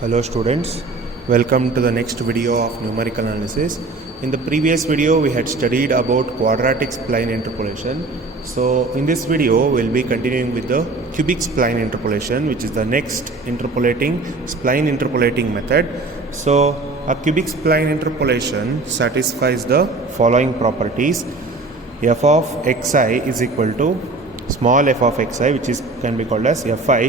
Hello students, welcome to the next video of numerical analysis. In the previous video we had studied about quadratic spline interpolation. So in this video we'll be continuing with the cubic spline interpolation, which is the next spline interpolating method. So a cubic spline interpolation satisfies the following properties. F of xi is equal to small f of xi, which is can be called as fi.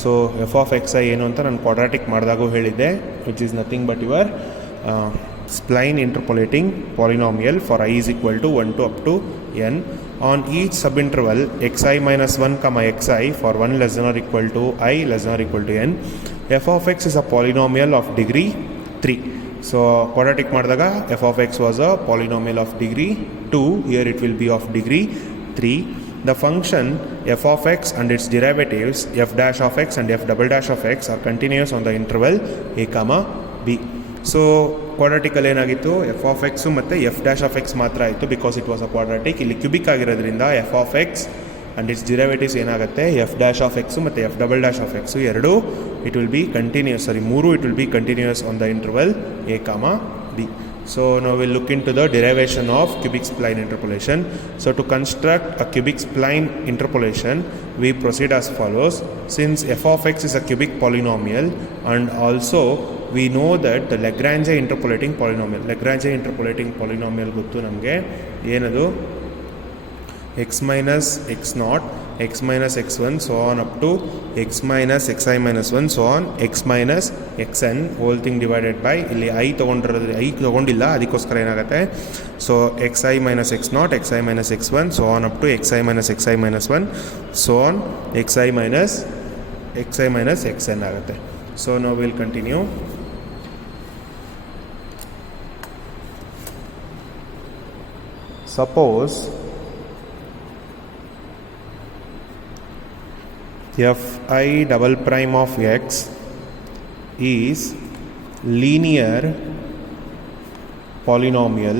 So f of xi ಏನು ಅಂತ ನಾನು quadratic ಮಾಡಿದಾಗೂ ಹೇಳಿದ್ದೆ, which is nothing but your spline interpolating polynomial for I is equal to 1 to up to n. On each subinterval xi minus 1 comma xi for 1 less than or equal to I less than or equal to n, f of x is a polynomial of degree 3. So quadratic ಮಾಡಿದಾಗ f of x was a polynomial of degree 2. Here it will be of degree 3. The function f of x and its derivatives f dash of x and f double dash of x are continuous on the interval a comma b. So quadratical ಏನಾಗಿತ್ತು, f of x ಮತ್ತು f dash of x ಮಾತ್ರ ಆಯಿತು, because it was a quadratic. ಇಲ್ಲಿ cubic ಆಗಿರೋದ್ರಿಂದ f of x and its derivatives ಏನಾಗುತ್ತೆ, f dash of x ಮತ್ತು f double dash of x ಎರಡು it will be continuous, ಮೂರು it will be continuous on the interval a comma b. So now we'll look into the derivation of cubic spline interpolation. So to construct a cubic spline interpolation, we proceed as follows. Since f of x is a cubic polynomial, and also we know that the Lagrange interpolating polynomial ಗೊತ್ತು ನಮಗೆ, ಏನದು x minus x naught, x minus x1, so on up to x minus xi minus 1, so on x minus xn, whole thing divided by, ಇಲ್ಲಿ i ತಗೊಂಡಿಲ್ಲ ಅದಕ್ಕೋಸ್ಕರ ಏನಾಗುತ್ತೆ, so xi minus x naught, xi minus x1, so on up to xi minus xi minus 1, so on xi minus xn ಆಗುತ್ತೆ. So now we'll continue. Suppose fi double prime of x is linear polynomial.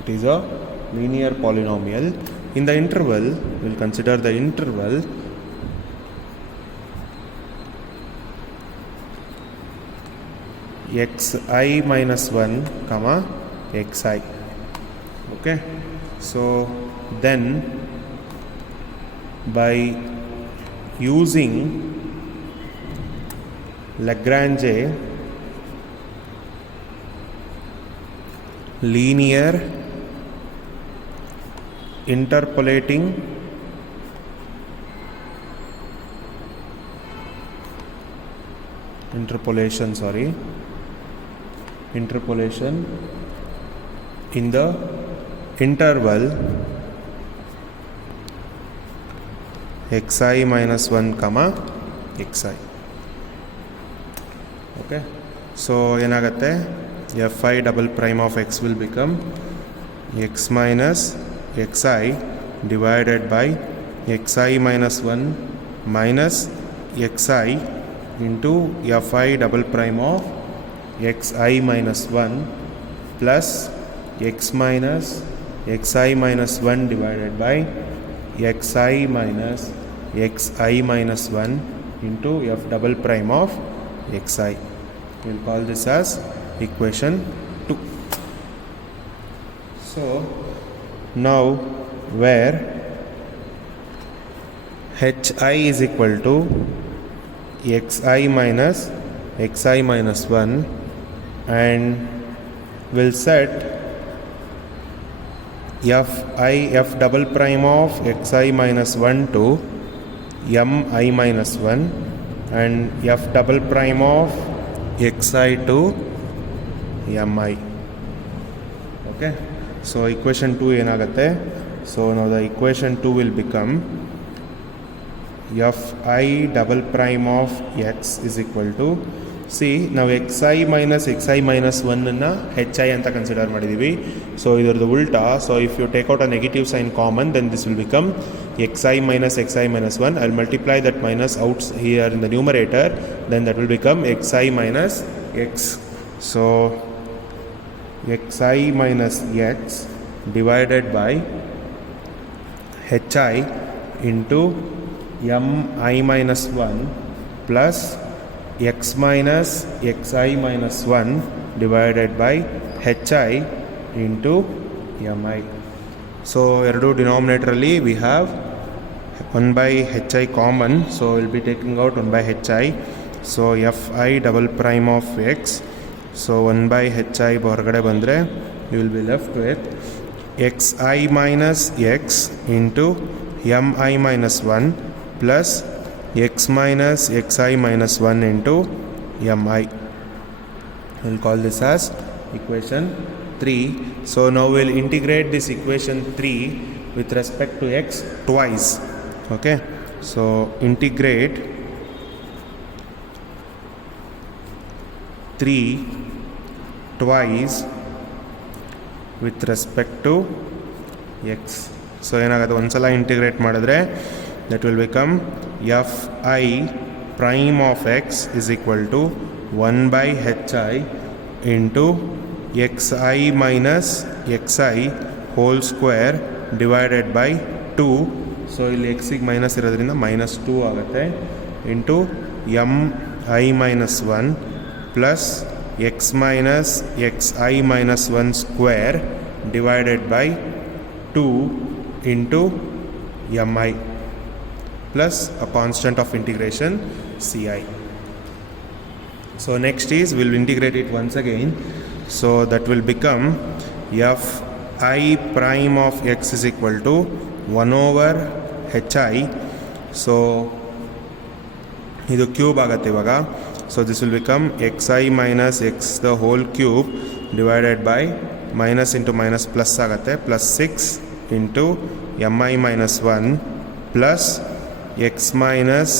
It is a linear polynomial. In the interval, we'll consider the interval xi minus 1 comma xi. Okay, so then by using Lagrange linear interpolation in the interval xi minus 1 comma xi. Okay, so ಏನಾಗುತ್ತೆ, fi double prime of x will become x minus xi divided by xi minus 1 minus xi into fi double prime of xi minus 1 plus x minus xi minus 1 divided by xi minus xi minus 1 into f double prime of xi. We will call this as equation 2. So now where hi is equal to xi minus xi minus 1, and will set f double prime of xi minus 1 to mi minus 1 and f double prime of xi to mi. Okay, so equation 2 ಏನಾಗುತ್ತೆ, so now the equation 2 will become fi double prime of x is equal to, see ನಾವು xi minus 1 ಅನ್ನು hi ಅಂತ consider ಮಾಡಿದ್ದೀವಿ. So ಇದರದ್ದು ಉಲ್ಟಾ, so if you take out a negative sign common, then this will become xi minus 1. I'll multiply that minus out here in the numerator, then that will become xi minus x. So xi minus x divided by hi into mi minus 1 plus x minus xi minus 1 divided by hi into mi. So eradu denominator alli we have 1 by hi common, so we'll be taking out 1 by hi. So fi double prime of x, so 1 by hi ಹೊರಗಡೆ ಬಂದರೆ you will be left with xi minus x into mi minus 1 plus x minus xi minus 1 into mi. We'll call this as equation 3. So now we'll integrate this equation 3 with respect to x twice. Okay, so integrate 3 twice with respect to x. So ಏನಾಗುತ್ತೆ, ಒಂದ್ಸಲ integrate ಮಾಡಿದ್ರೆ that will become fi prime of x is equal to 1 by hi into xi minus xi whole square divided by 2. So ಇಲ್ಲಿ ಎಕ್ಸಿಗೆ minus ಇರೋದ್ರಿಂದ minus 2 ಆಗುತ್ತೆ into mi minus 1 plus x minus xi minus 1 square divided by 2 into mi plus a constant of integration ci. So next is we'll integrate it once again. So that will become fi prime of x is equal to 1 over hi. So ಇದು cube ಆಗುತ್ತೆ ಇವಾಗ. So this will become xi minus x the whole cube divided by minus into minus plus ಆಗುತ್ತೆ, plus 6 into mi minus 1 plus x minus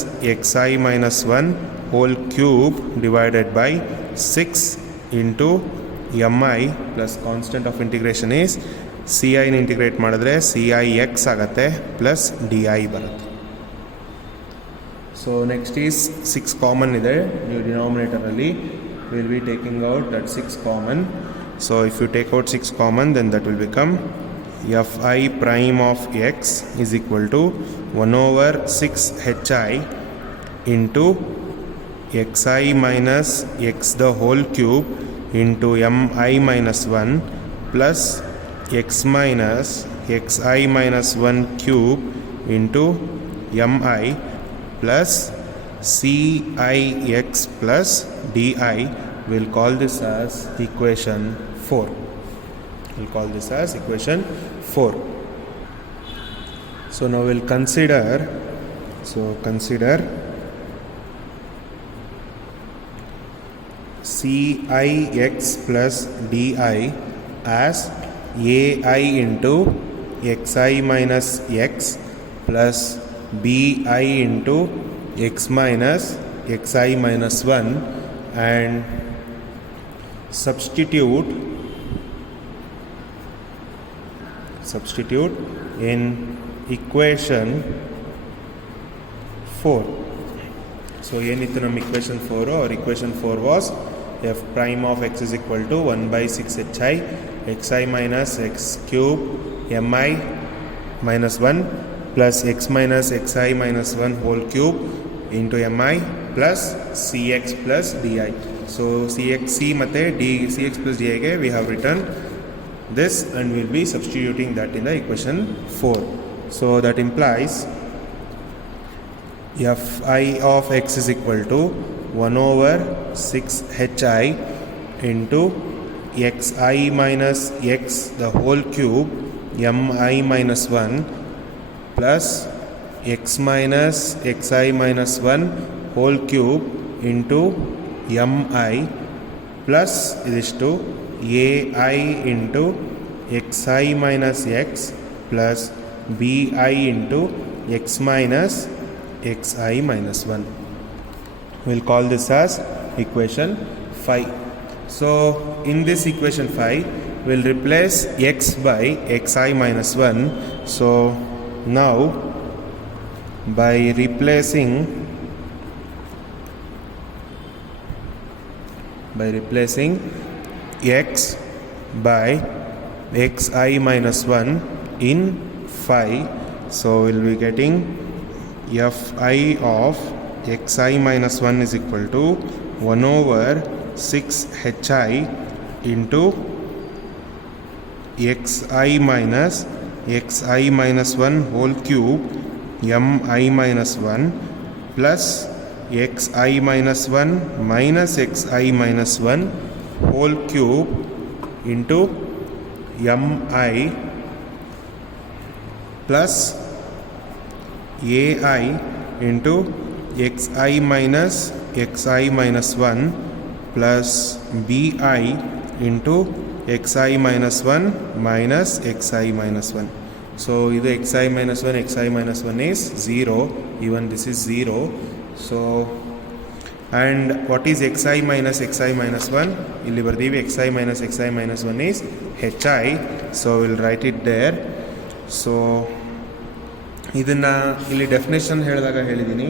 xi minus 1 whole cube divided by 6 into mi plus constant of integration is ci ನ integrate ಮಾಡಿದ್ರೆ cix ಆಗುತ್ತೆ plus di ಬರುತ್ತೆ. So next is 6 common ಇದೆ new denominator ಅಲ್ಲಿ, we will be taking out that 6 common. So if you take out 6 common, then that will become fi prime of x is equal to 1 over 6 hi into xi minus x the whole cube into mi minus 1 plus x minus xi minus 1 cube into mi plus cix plus di. We'll call this as equation 4. We'll call this as equation 4. So now we'll consider cix plus di as ai into xi minus x plus bi into x minus xi minus 1 and substitute in equation 4. So ಏನಿತ್ತು ನಮ್ಮ equation 4, or equation 4 was f prime of x is equal to 1 by 6 hi xi minus x cube mi minus 1 plus x minus xi minus 1 whole cube into mi plus cx plus di. So c ಮತ್ತೆ cx plus di ಗೆ we have written this and we'll be substituting that in the equation 4. So that implies fi of x is equal to 1 over 6 hi into xi minus x the whole cube mi minus 1 plus x minus xi minus 1 whole cube into mi plus this to ai into xi minus x plus bi into x minus xi minus 1. We'll call this as equation 5. So in this equation 5 we'll replace x by xi minus 1. So now by replacing x by xi minus 1 in 5, so we'll be getting fi of xi minus 1 is equal to 1 over 6 hi into xi minus 1 whole cube mi minus 1 plus xi minus 1 minus xi minus 1 whole cube into mi plus ai into xi minus 1 plus bi into xi minus 1 minus xi minus 1. So either xi minus 1 is 0, even this is 0. So and what is xi minus 1? Illi bardivi xi minus 1 is hi. So we'll write it there. So ಇದನ್ನ ಇಲ್ಲಿ definition ಹೇಳಿದಾಗ ಹೇಳಿದ್ದೀನಿ,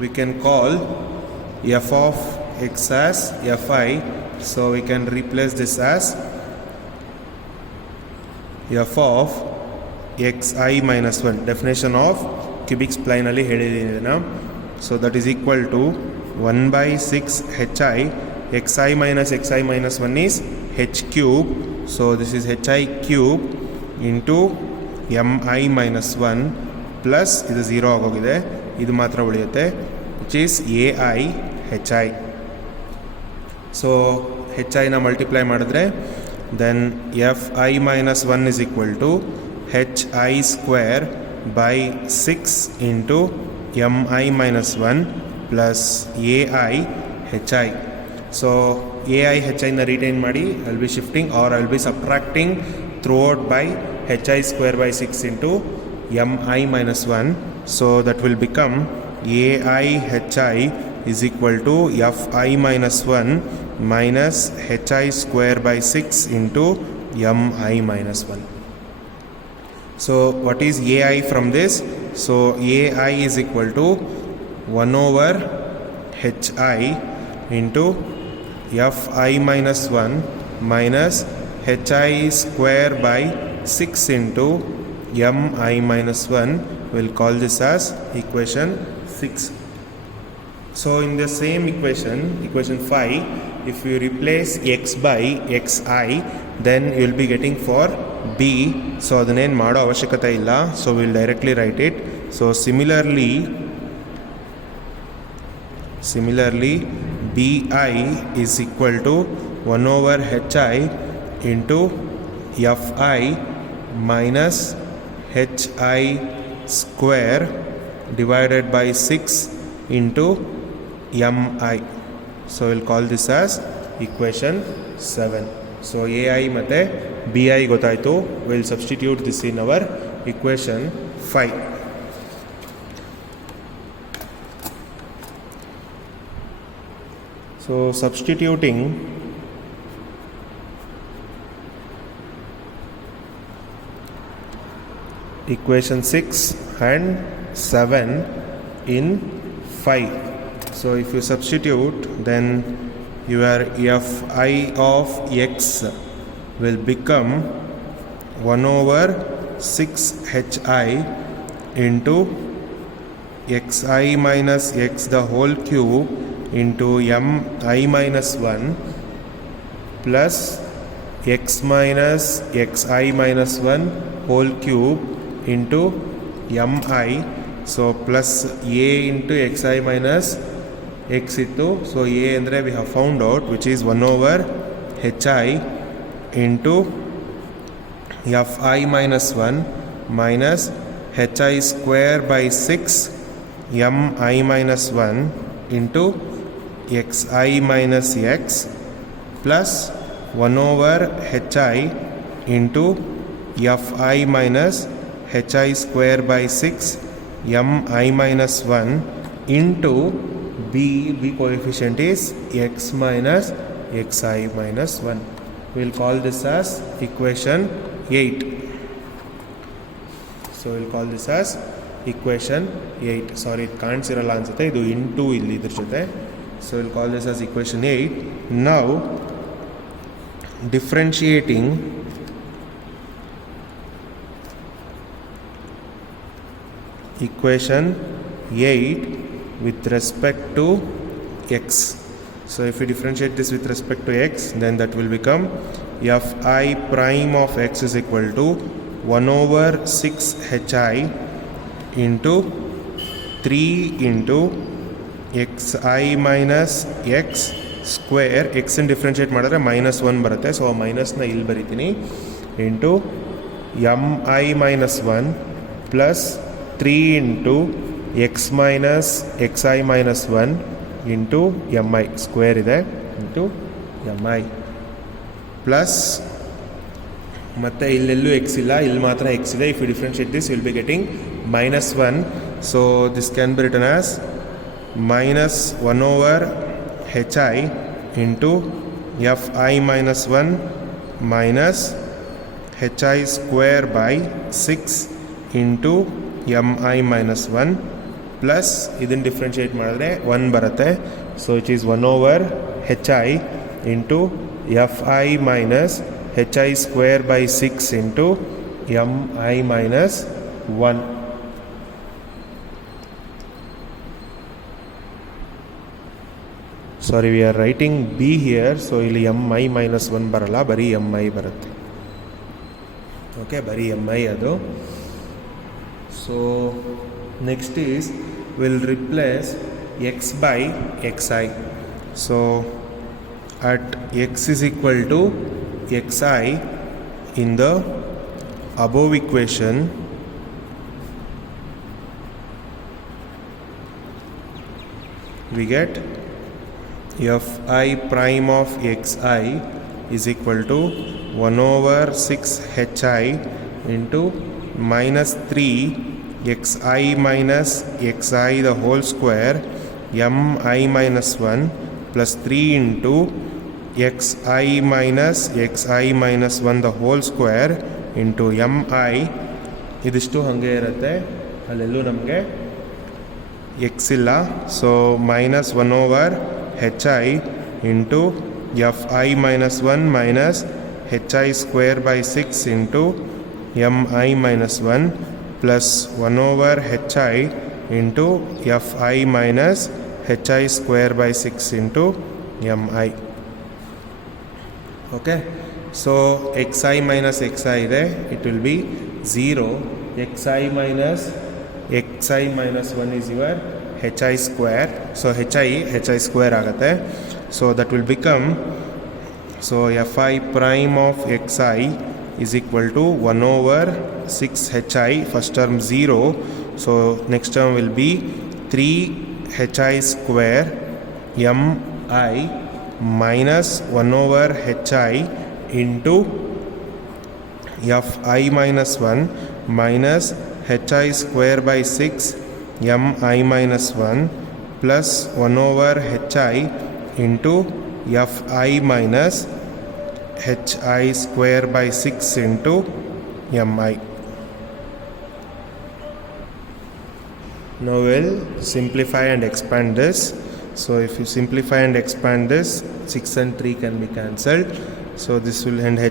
we can call f of x as fi. So we can replace this as f of xi minus 1. definition of cubic spline ಅಲ್ಲಿ ಹೇಳಿದ್ದೀನಿ. So that is equal to 1 by 6 hi. xi minus 1 is h cube. So this is hi cube into mi minus 1 plus ಇದು 0 ಆಗೋಗಿದೆ, ಇದು ಮಾತ್ರ ಉಳಿಯುತ್ತೆ, which is ai hi. So hi ನ multiply ಮಾಡಿದ್ರೆ then fi minus 1 is equal to hi square by 6 into mi minus 1 plus ai hi. So ai hi ನ retain ಮಾಡಿ I will be shifting or I will be subtracting throughout by hi square by 6 into mi minus 1. So that will become ai hi is equal to fi minus 1 minus hi square by 6 into mi minus 1. So what is ai from this? So ai is equal to 1 over hi into fi minus 1 minus hi square by 6 into mi minus 1. We'll call this as equation 6. So in the same equation 5, if you replace x by xi, then you will be getting for b. So ಅದನ್ನೇನು ಮಾಡೋ ಅವಶ್ಯಕತೆ ಇಲ್ಲ. So we'll directly write it. So similarly bi is equal to 1 over hi into fi minus hi square divided by 6 into mi. So we'll call this as equation 7. So ai ಮತ್ತೆ bi ಗೊತ್ತಾಯಿತು. We'll substitute this in our equation 5. So substituting equation 6 and 7 in 5. So if you substitute, then your fi of x will become 1 over 6 hi into xi minus x the whole cube into mi minus 1 plus x minus xi minus 1 whole cube into mi. So plus a into xi minus x ittu. So a andre we have found out, which is 1 over hi into fi minus 1 minus hi square by 6 mi minus 1 into xi minus x plus 1 over hi into fi minus hi square by 6 mi minus 1 into b coefficient is x minus xi minus 1. We'll call this as equation 8. So we'll call this as equation 8. Sorry, it ಕಾಣಿಸಿರಲ್ಲ ಅನ್ಸುತ್ತೆ, ಇದು into ಇಲ್ಲಿ ಇದ್ರ ಜೊತೆ. So we'll call this as equation 8. Now differentiating equation 8 with respect to x. So if we differentiate this with respect to x, then that will become fi prime of x is equal to 1 over 6 hi into 3 into xi minus x square ಎಕ್ಸನ್ನು differentiate ಮಾಡಿದ್ರೆ -1 ಬರುತ್ತೆ. So ಆ ಮೈನಸ್ನ ಇಲ್ಲಿ ಬರಿತೀನಿ into mi minus 1 plus 3 into x minus xi minus 1 into mi square ಇದೆ into mi plus ಮತ್ತು ಇಲ್ಲೆಲ್ಲೂ ಎಕ್ಸ್ ಇಲ್ಲ, ಇಲ್ಲಿ ಮಾತ್ರ ಎಕ್ಸ್ ಇದೆ. If you differentiate this will be getting -1. So this can be written as -1 over hi into fi minus 1 minus hi square by 6 into mi minus 1 plus ಇದನ್ನು differentiate ಮಾಡಿದ್ರೆ 1 ಬರುತ್ತೆ. So it is 1 over hi into fi minus hi square by 6 into mi minus 1. Sorry, we are writing be here. So ಇಲ್ಲಿ mi minus 1 ಬರಲ್ಲ, ಬರೀ mi ಬರುತ್ತೆ. Okay, ಬರೀ mi ಅದು. So next is will replace x by xi. So at x is equal to xi in the above equation, we get fi prime of xi is equal to 1 over 6 hi into -3 xi minus xi the whole square mi minus 1 plus 3 into xi minus xi minus 1 the whole square into mi. ಇದಿಷ್ಟು ಹಾಗೆ ಇರುತ್ತೆ, ಅಲ್ಲೆಲ್ಲೂ ನಮಗೆ X ಇಲ್ಲ. So -1 over hi into fi minus 1 minus hi square by 6 into mi minus 1 plus 1 over hi into fi minus hi square by 6 into mi. Okay, so xi minus xi ಇದೆ, it will be 0. xi minus 1 is your hi square. So hi square ಆಗುತ್ತೆ. So that will become, so fi prime of xi is equal to 1 over 6 hi, first term 0. So next term will be 3 hi square mi minus 1 over hi into fi minus 1 minus hi square by 6 mi minus 1 plus 1 over hi into fi minus hi square by 6 into mi. Now we'll simplify and expand this. So if you simplify and expand this, 6 and 3 can be cancelled. So this will, and hi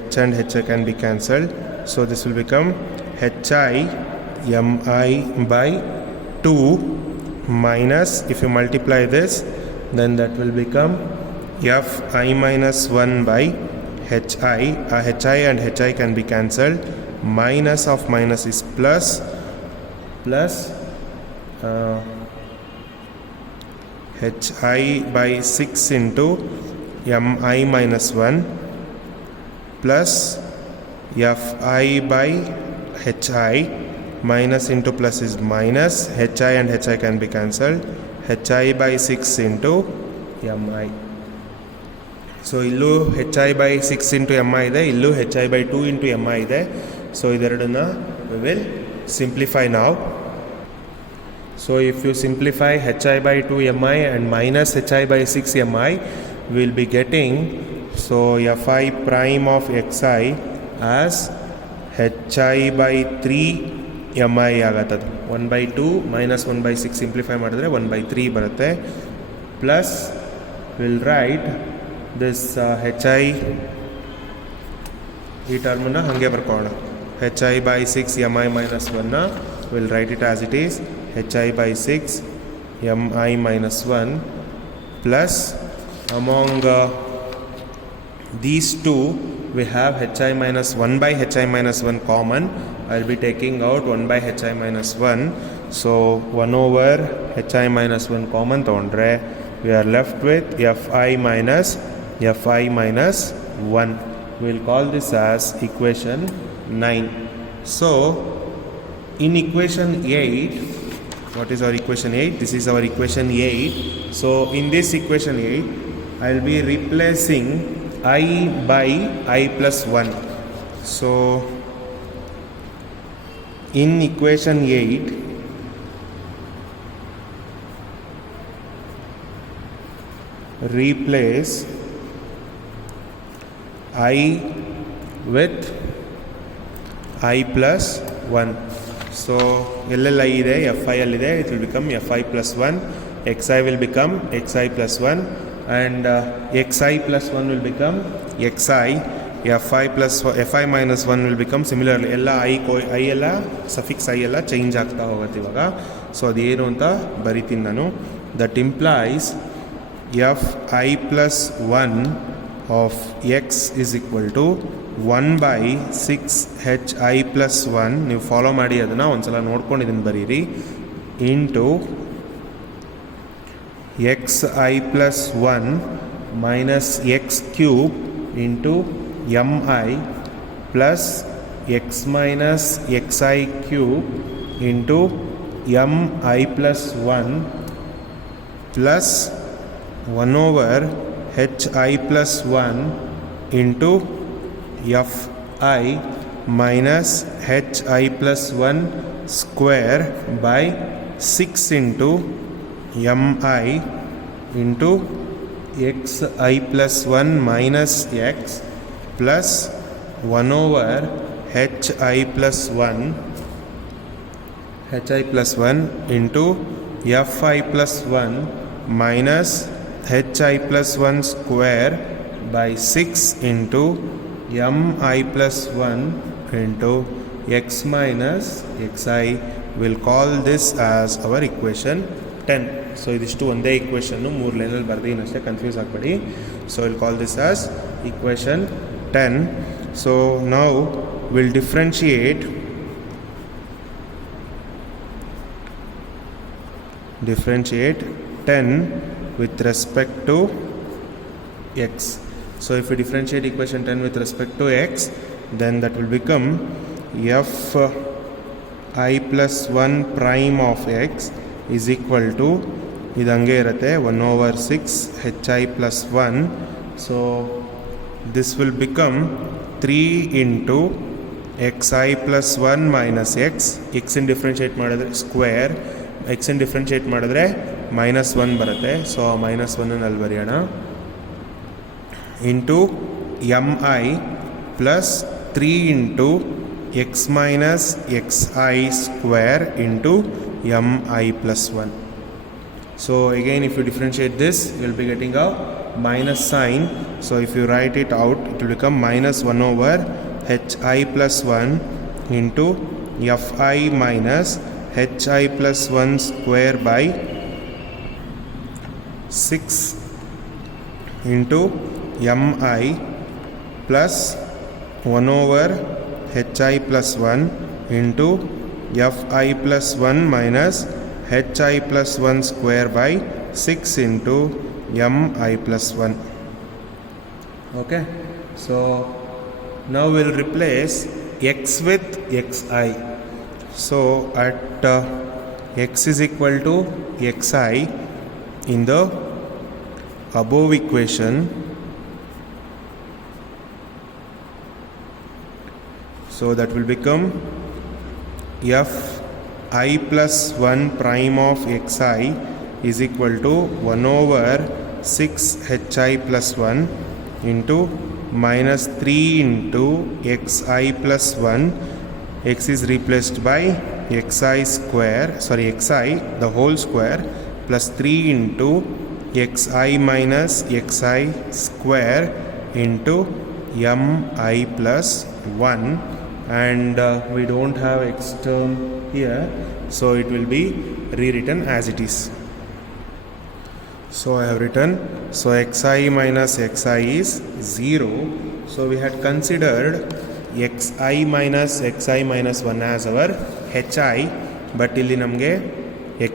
can be cancelled. So this will become hi mi by 2 minus, if you multiply this, then that will become fi minus 1 by hi. Hi and hi can be cancelled. Minus of minus is plus hi by 6 into mi minus 1 plus fi by hi. Minus into plus is minus, hi and hi can be cancelled. hi by 6 into mi. So illu hi by 6 into mi ಇದೆ, illu hi by 2 into mi ಇದೆ. So ಇದೆರಡನ್ನ we will simplify now. So if you simplify hi by 2 mi and minus hi by 6 mi, we will be getting, so fi prime of xi as hi by 3 mi ಆಗತ್ತದು. 1 by 2 minus 1 by 6 simplify ಮಾಡಿದ್ರೆ 1 by 3 ಬರುತ್ತೆ. Plus will write this hi, ಈ ಟರ್ಮನ್ನು ಹಾಗೆ ಬರ್ಕೊಳ್ಳೋಣ. hi by 6 mi minus 1 will write it as it is hi by 6 mi minus 1 plus among these two we have hi minus 1 by hi minus 1 common. I will be taking out 1 by hi minus 1. So 1 over hi minus 1 common tondre we are left with fi minus 1. We will call this as equation 9. So in equation 8, what is our equation 8? This is our equation 8. So in this equation 8, I will be replacing I by I plus 1. So in equation 8, replace I with I plus 1. So LLI ide, FIL ide, it will become FI plus 1, XI will become XI plus 1, and XI plus 1 will become XI, FI plus FI minus 1 will become similarly ಎಲ್ಲ I ಎಲ್ಲ suffix I ಎಲ್ಲ change ಆಗ್ತಾ ಹೋಗುತ್ತೆ ಇವಾಗ. So ಅದೇನು ಅಂತ ಬರಿತೀನಿ ನಾನು. That implies FI plus 1 of X is equal to 1 by 6 hi plus 1, ನೀವು ಫಾಲೋ ಮಾಡಿ ಅದನ್ನು ಒಂದ್ಸಲ ನೋಡ್ಕೊಂಡು ಇದನ್ನು ಬರೀರಿ, into xi plus 1 minus x cube into mi plus x minus xi cube into mi plus 1 plus 1 over hi plus 1 into fi minus hi plus 1 square by 6 into mi into xi plus 1 minus x plus 1 over hi plus 1 into fi plus 1 minus hi plus 1 square by 6 into mi plus 1 into x minus xi. We'll call this as our equation 10. So ಇದಿಷ್ಟು ಒಂದೇ equation, 3 ಲೈನಲ್ಲಿ ಬರ್ದೀನಿ ಅಷ್ಟೇ, confuse ಆಗಬೇಡಿ. So we'll call this as equation 10. So now we'll differentiate differentiate 10 with respect to x. So if we differentiate equation 10 with respect to x, then that will become f I plus 1 prime of x is equal to, ಇದು ಹಂಗೆ ಇರುತ್ತೆ, 1 over 6 hi plus 1. So this will become 3 into xi plus 1 minus x. x in differentiate ಮಾಡಿದ್ರೆ square, x in differentiate ಮಾಡಿದ್ರೆ minus 1 ಬರುತ್ತೆ. So minus 1 ಅಲ್ಲಿ ಬರೆಯೋಣ, into mi plus 3 into x minus xi square into mi plus 1. So again, if you differentiate this, you will be getting a minus sign. So if you write it out, it will become minus 1 over hi plus 1 into fi minus hi plus 1 square by 6 into mi plus 1 over hi plus 1 into fi plus 1 minus hi plus 1 square by 6 into mi plus 1. Okay, so now we'll replace x with xi. So at x is equal to xi in the above equation, so that will become f I plus 1 prime of xi is equal to 1 over 6 hi plus 1 into minus 3 into xi plus 1. X is replaced by xi the whole square plus 3 into xi minus xi square into mi plus 1. And we don't have x term here, so it will be rewritten as it is. So I have written, so xi minus xi is 0. So we had considered xi minus 1 as our hi, but ಇಲ್ಲಿ ನಮಗೆ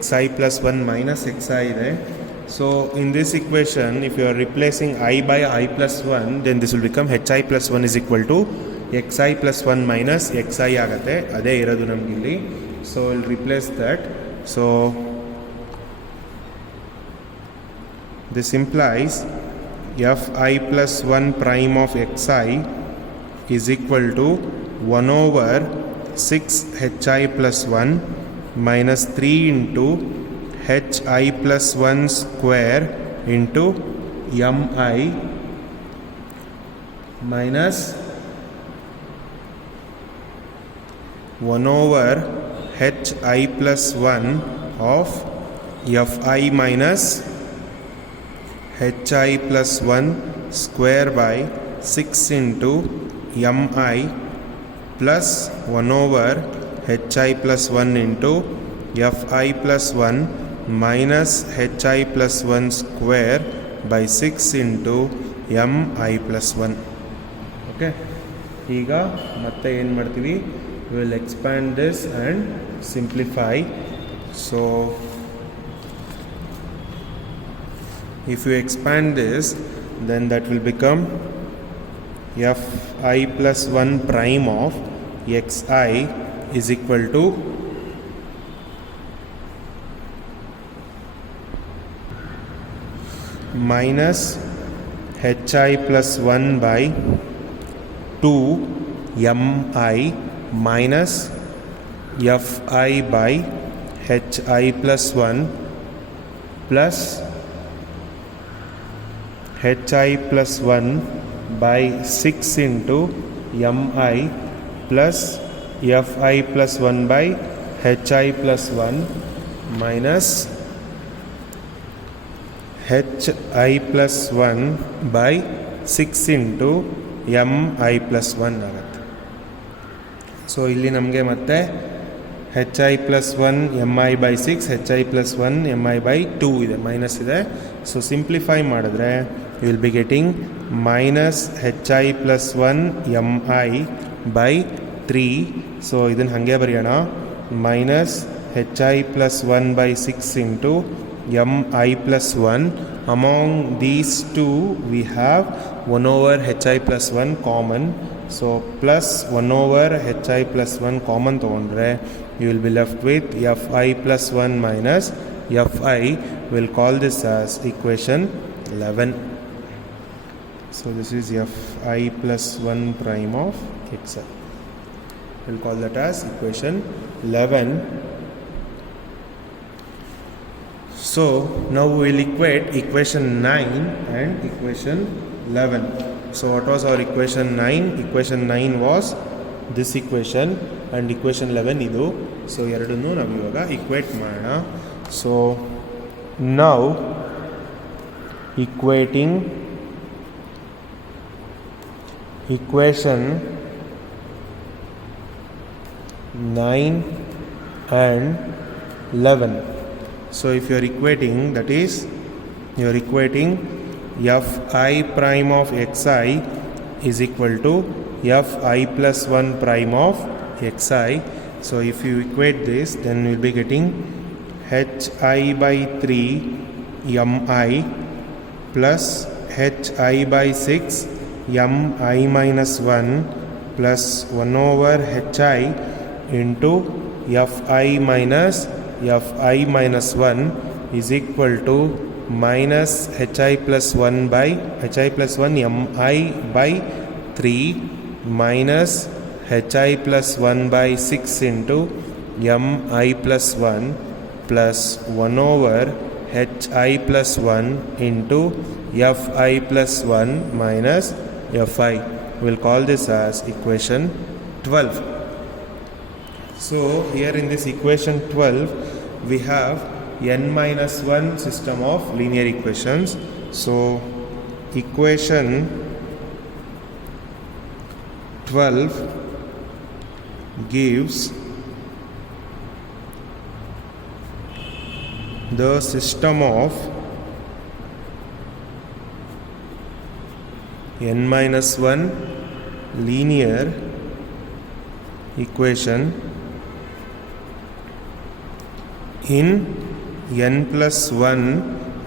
xi plus 1 minus xi ಇದೆ. So in this equation, if you are replacing I by I plus 1, then this will become hi plus 1 is equal to xi plus 1 minus xi ಆಗುತ್ತೆ. ಅದೇ ಇರೋದು ನಮ್ಗೆ ಇಲ್ಲಿ. So we'll replace that. So this implies fi plus 1 prime of xi is equal to 1 over 6 hi plus 1 minus 3 into hi plus 1 square into mi minus 1 over hi plus 1 of fi minus hi plus 1 square by 6 into mi plus 1 over hi plus 1 into fi plus 1 minus hi plus 1 square by 6 into mi plus 1. Okay, ಈಗ ಮತ್ತೆ ಏನು ಮಾಡ್ತೀವಿ, we will expand this and simplify. So if you expand this, then that will become fi plus 1 prime of xi is equal to minus hi plus 1 by 2 mi minus fi by hi plus 1 plus hi plus 1 by 6 into mi plus fi plus 1 by hi plus 1 minus hi plus 1 by 6 into mi plus 1 ಆಗುತ್ತೆ. So ಇಲ್ಲಿ ನಮಗೆ ಮತ್ತೆ hi plus 1 mi by 6 hi plus 1 mi by 2 ಇದೆ, minus ಇದೆ. So simplify ಮಾಡಿದ್ರೆ you will be getting minus hi plus 1 mi by 3. So ಇದನ್ನು ಹಾಗೆ ಬರೆಯೋಣ, minus hi plus 1 by 6 into mi plus 1. Among these two we have 1 over hi plus 1 common. So plus 1 over hi plus 1 common ತಗೊಂಡ್ರೆ you will be left with fi plus 1 minus fi. We'll call this as equation 11. So this is fi plus 1 prime of xi. We'll call that as equation 11. So now we will equate equation 9 and equation 11. So what was our equation 9? Equation 9 was this equation and equation 11 idu. So ಎರಡನ್ನು ನಾವು ಇವಾಗ equate ಮಾಡೋಣ. So now equating equation 9 and 11. So if you are equating, that is you are equating fi prime of xi is equal to fi plus 1 prime of xi. So if you equate this, then we will be getting hi by 3 mi plus hi by 6 mi minus 1 plus 1 over hi into fi minus fi minus 1 is equal to minus hi plus 1 by hi plus 1 mi by 3 minus hi plus 1 by 6 into mi plus 1 plus 1 over hi plus 1 into fi plus 1 minus fi. We'll call this as equation 12. So here in this equation 12 we have n minus 1 system of linear equations. So equation 12 gives the system of n minus 1 linear equation in n plus 1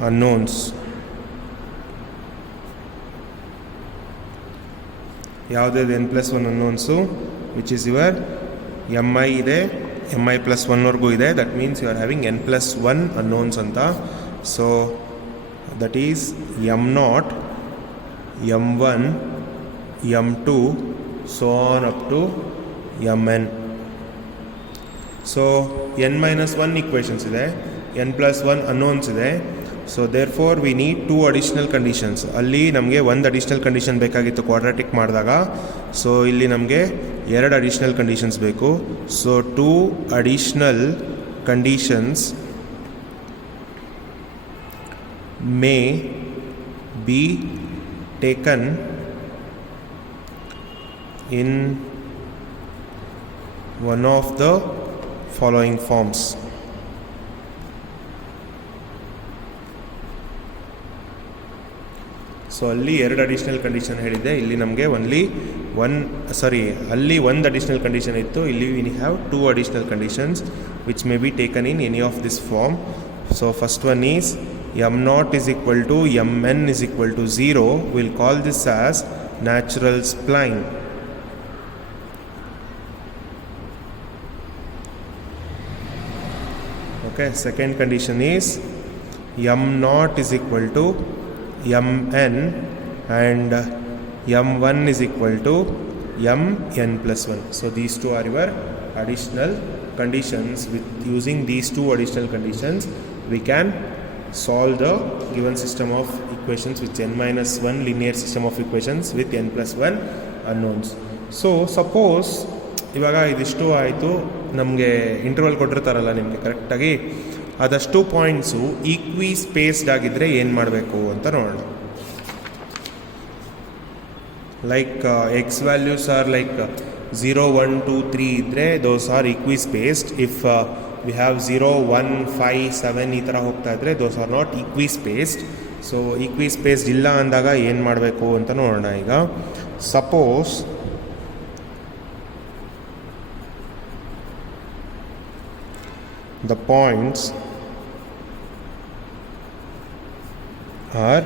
unknowns. ಯಾವುದೇ n plus 1 unknowns which is your mi ಇದೆ, mi plus 1 ವರೆಗೂ ಇದೆ. that means you are having n plus 1 unknowns ಅಂತ. so that is m0, m1, m2 so on up to mn. so n minus 1 equations ಇದೆ, n plus 1 unknowns ಇದೆ. so therefore we need two additional conditions. ಅಲ್ಲಿ ನಮಗೆ ಒಂದು additional condition ಬೇಕಾಗಿತ್ತು quadratic ಮಾಡಿದಾಗ. So ಇಲ್ಲಿ ನಮಗೆ ಎರಡು ಅಡಿಷನಲ್ ಕಂಡೀಷನ್ಸ್ ಬೇಕು. So two additional conditions May be taken in one of the following forms. So ಅಲ್ಲಿ ಎರಡು ಅಡಿಷನಲ್ ಕಂಡೀಷನ್ ಹೇಳಿದ್ದೆ, ಇಲ್ಲಿ ನಮಗೆ ಅಲ್ಲಿ ಒಂದು ಅಡಿಷನಲ್ ಕಂಡೀಷನ್ ಇತ್ತು, ಇಲ್ಲಿ we have two additional conditions which may be taken in any of this form. So first one is m0 is equal to mn is equal to 0. we'll call this as natural spline. Okay, second condition is m0 is equal to mn and m1 is equal to mn plus 1. so these two are your additional conditions. with using these two additional conditions we can solve the given system of equations with n minus 1 linear system of equations with n plus 1 unknowns. so suppose ಇವಾಗ ಇದಿಷ್ಟು ಆಯಿತು, ನಮಗೆ interval ಕೊಟ್ಟಿರ್ತಾರಲ್ಲ ನಿಮಗೆ ಕರೆಕ್ಟಾಗಿ, ಅದಷ್ಟು points ಈಕ್ವಿ spaced ಆಗಿದ್ದರೆ ಏನು ಮಾಡಬೇಕು ಅಂತ ನೋಡೋಣ. Like x values are like 0, 1, 2, 3 ಇದ್ದರೆ those are equispaced. If we have 0, 1, 5, 7 ಈ ಥರ ಹೋಗ್ತಾ ಇದ್ದರೆ those are not equispaced. So equispaced ಇಲ್ಲ ಅಂದಾಗ ಏನು ಮಾಡಬೇಕು ಅಂತ ನೋಡೋಣ. ಈಗ suppose the points are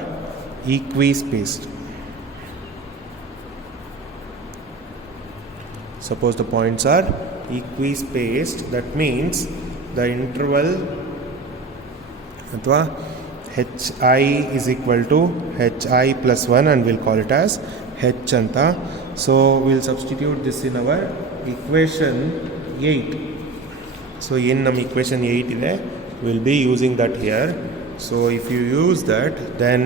equispaced. Suppose the points are equispaced, that means the interval athwa hi is equal to hi plus 1 and we'll call it as h anta. so we'll substitute this in our equation 8. so in ನಮ್ಮ equation 8 ಇದೆ, we'll be using that here. so if you use that then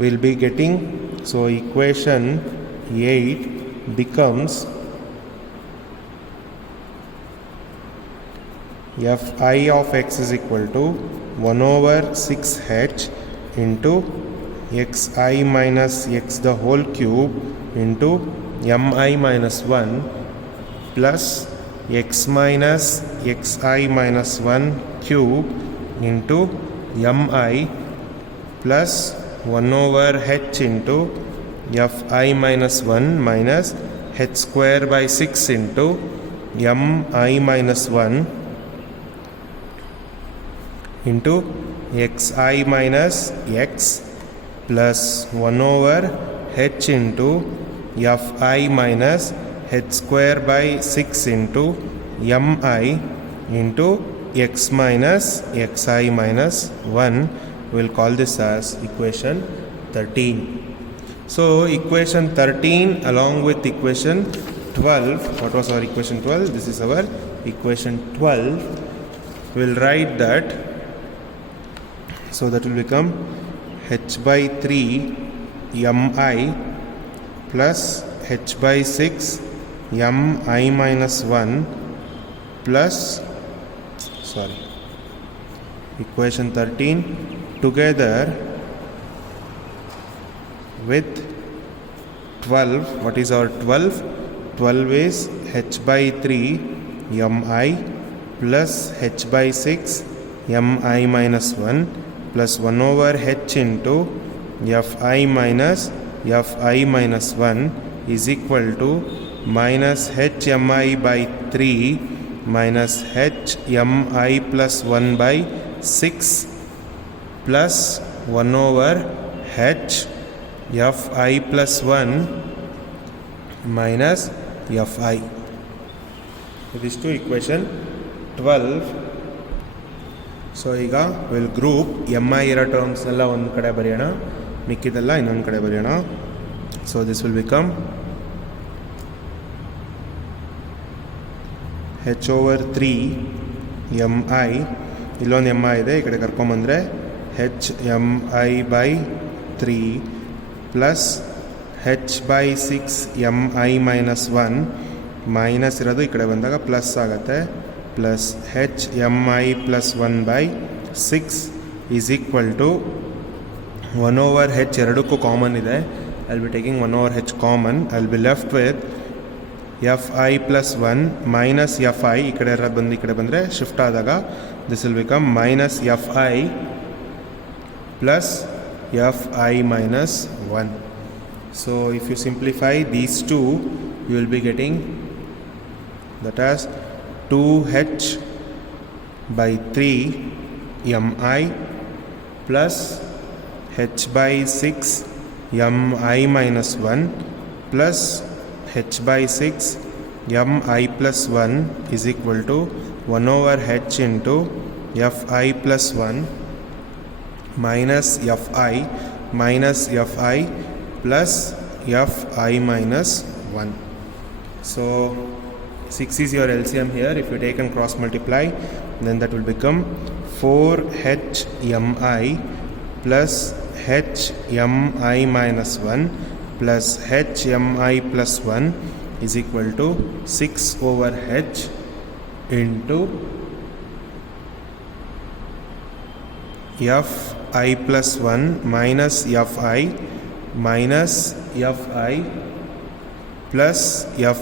we'll be getting, so equation 8 becomes fi of x is equal to 1 over 6h into xi minus x the whole cube into mi minus 1 plus x minus xi minus 1 cube into mi plus 1 over h into fi minus 1 minus h square by 6 into mi minus 1 into xi minus x plus 1 over h into fi minus h square by 6 into mi into x minus xi minus 1. we'll call this as equation 13. so equation 13 along with equation 12, what was our equation 12? this is our equation 12. we'll write that, so that will become h by 3 mi plus h by 6 mi minus 1 plus equation 13 together with 12. what is our 12? 12 is h by 3 mi plus h by 6 mi minus 1 plus 1 over h into fi minus fi minus 1 is equal to minus hmi by 3 minus hmi plus 1 by 6 plus 1 over h fi plus 1 minus fi. ಇದಿಷ್ಟು equation 12. So ಈಗ will group mi ಇರೋ terms ಎಲ್ಲ ಒಂದು ಕಡೆ ಬರೆಯೋಣ, ಮಿಕ್ಕಿದೆಲ್ಲ ಇನ್ನೊಂದು ಕಡೆ ಬರೆಯೋಣ. So this will become h over 3 mi, ಇಲ್ಲೊಂದು mi ಇದೆ, ಈ ಕಡೆ ಕರ್ಕೊಂಬಂದರೆ hmi by 3 plus h by 6 mi minus 1, minus ಇರೋದು ಈ ಕಡೆ ಬಂದಾಗ ಪ್ಲಸ್ ಆಗುತ್ತೆ, plus hmi plus 1 by 6 is equal to 1 over h ಎರಡಕ್ಕೂ ಕಾಮನ್ ಇದೆ. I will be taking 1 over h common. I will be left with fi plus 1 minus fi, ಈ ಕಡೆ ಇರೋದು ಬಂದು ಈ ಕಡೆ ಬಂದರೆ ಶಿಫ್ಟ್ ಆದಾಗ this will become minus fi plus fi minus 1. So if you simplify these two, you will be getting that as 2h by 3 mi plus h by 6 mi minus 1 plus h by 6 mi plus 1 is equal to 1 over h into fi plus 1 minus fi plus fi minus 1. So 6 is your LCM here. If you take and cross multiply, then that will become 4hmi plus hmi minus 1 plus hmi plus 1 is equal to 6 over h into fi plus 1 minus fi plus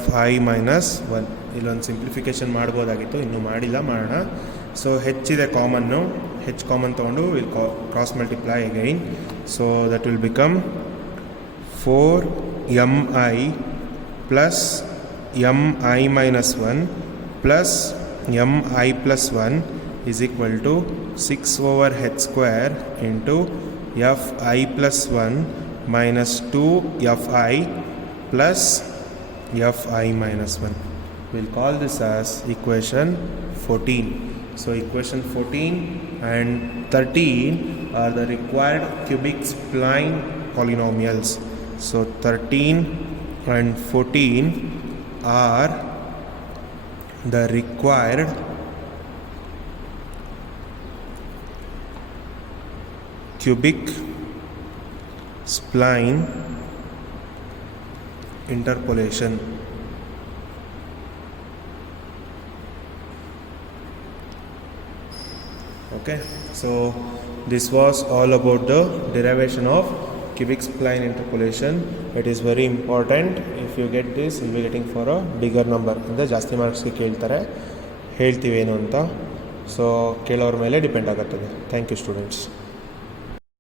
fi minus 1. ಇಲ್ಲೊಂದು simplification ಮಾಡ್ಬೋದಾಗಿತ್ತು, ಇನ್ನೂ ಮಾಡಿಲ್ಲ, ಮಾಡೋಣ. So ಇದೆ ಕಾಮನ್ನು, ಹೆಚ್ common ತೊಗೊಂಡು will cross multiply again. So that will become 4mi plus mi minus 1 plus mi plus 1 is equal to 6 over h square into fi plus 1 minus 2 fi plus fi minus 1. We'll call this as equation 14. So equation 14 and 13 are the required cubic spline polynomials. So 13 and 14 are the required cubic spline interpolation. Okay, so this was all about the derivation of cubic spline interpolation. It is very important. If you get this, you will be getting for a bigger number. ಅಂದರೆ ಜಾಸ್ತಿ ಮಾರ್ಕ್ಸ್ಗೆ ಕೇಳ್ತಾರೆ, ಹೇಳ್ತೀವಿ ಏನು ಅಂತ. So ಕೇಳೋರ ಮೇಲೆ depend ಆಗುತ್ತದೆ. Thank you students.